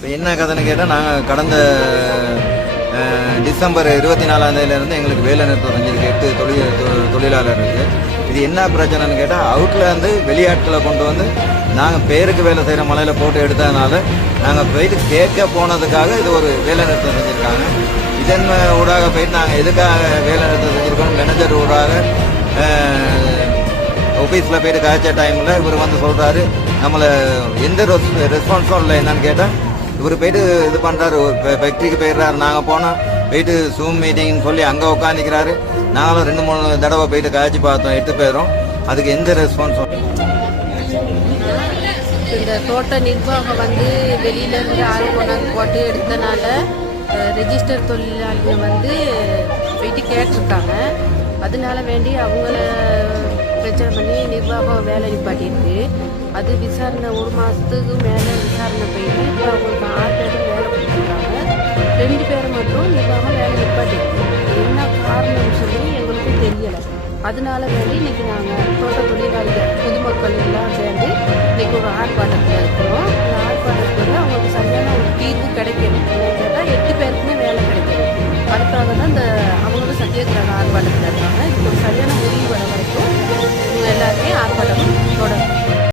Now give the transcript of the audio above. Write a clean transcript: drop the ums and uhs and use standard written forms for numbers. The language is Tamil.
இப்போ என்ன கதைன்னு கேட்டால் நாங்கள் கடந்த டிசம்பர் 24ஆம் தேதியிலேருந்து எங்களுக்கு வேலை நிறுத்தம் செஞ்சிருக்கு 8 தொழிலாளர் இருக்குது. இது என்ன பிரச்சனைன்னு கேட்டால் அவுட்லேருந்து வெளியாட்களை கொண்டு வந்து நாங்கள் பேருக்கு வேலை செய்கிற மலையில் போட்டு எடுத்ததுனால நாங்கள் போயிட்டு கேட்க போனதுக்காக இது ஒரு வேலை நிறுத்தம் செஞ்சுருக்காங்க. இதன் ஊடாக போயிட்டு நாங்கள் எதுக்காக வேலை நிறுத்தம் செஞ்சுருக்கோம், மேனேஜர் ஊடாக ஆஃபீஸில் போயிட்டு காய்ச்ச டைமில் இவர் வந்து சொல்கிறாரு நம்மளை எந்த ரெஸ்பான்ஸும் இல்லை. என்னன்னு கேட்டால் இவர் போயிட்டு இது பண்ணுறாரு, ஃபேக்ட்ரிக்கு போயிடுறாரு. நாங்கள் போனால் போயிட்டு ஜூம் மீட்டிங்னு சொல்லி அங்கே உட்காந்துக்கிறாரு. நாங்களும் 2-3 தடவை போயிட்டு காய்ச்சி பார்த்தோம், 8 பேரும். அதுக்கு எந்த ரெஸ்பான்ஸும். இந்த தோட்ட நிர்வாகம் வந்து வெளியிலேருந்து ஆள் கொண்டாந்து போட்டு எடுத்தனால ரெஜிஸ்டர் தொழிலாளிங்க வந்து போயிட்டு கேட்டிருக்காங்க. அதனால வேண்டி அவங்கள பிரச்சனை பண்ணி நிர்வாகம் வேலை நிப்பாட்டிருக்கு. அது விசாரணை 1 மாதத்துக்கு மேலே விசாரணை போயிட்டு இப்போ அவங்களுக்கு 6 பேரும் வேலை கொடுத்துருக்காங்க. 2 பேரை மட்டும் நிர்வாகம் வேலை நிப்பாட்டிருக்கு. என்ன காரணம்னு சொல்லி எங்களுக்கு தெரியலை. அதனால வேண்டி இன்னைக்கு நாங்கள் தோட்ட தொழிலாளிகள் பொதுமக்கள் எல்லாம் சேர்ந்து இன்னைக்கு ஒரு ஆர்ப்பாட்டத்தில் இருக்கிறோம். அந்த ஆர்ப்பாட்டத்தில் அவங்களுக்கு சரியான ஒரு தீர்வு கிடைக்கணும். கேட்டால் 8 பேருக்குமே வேலை கிடைக்கணும். அதுக்காக தான் இந்த அவங்களும் சத்தியாகிரக ஆர்ப்பாட்டத்தில் இருக்காங்க. இதுக்கு ஒரு சரியான முடிவு வர வரைக்கும் எல்லாருமே ஆர்ப்பாட்டம் தொடரும்.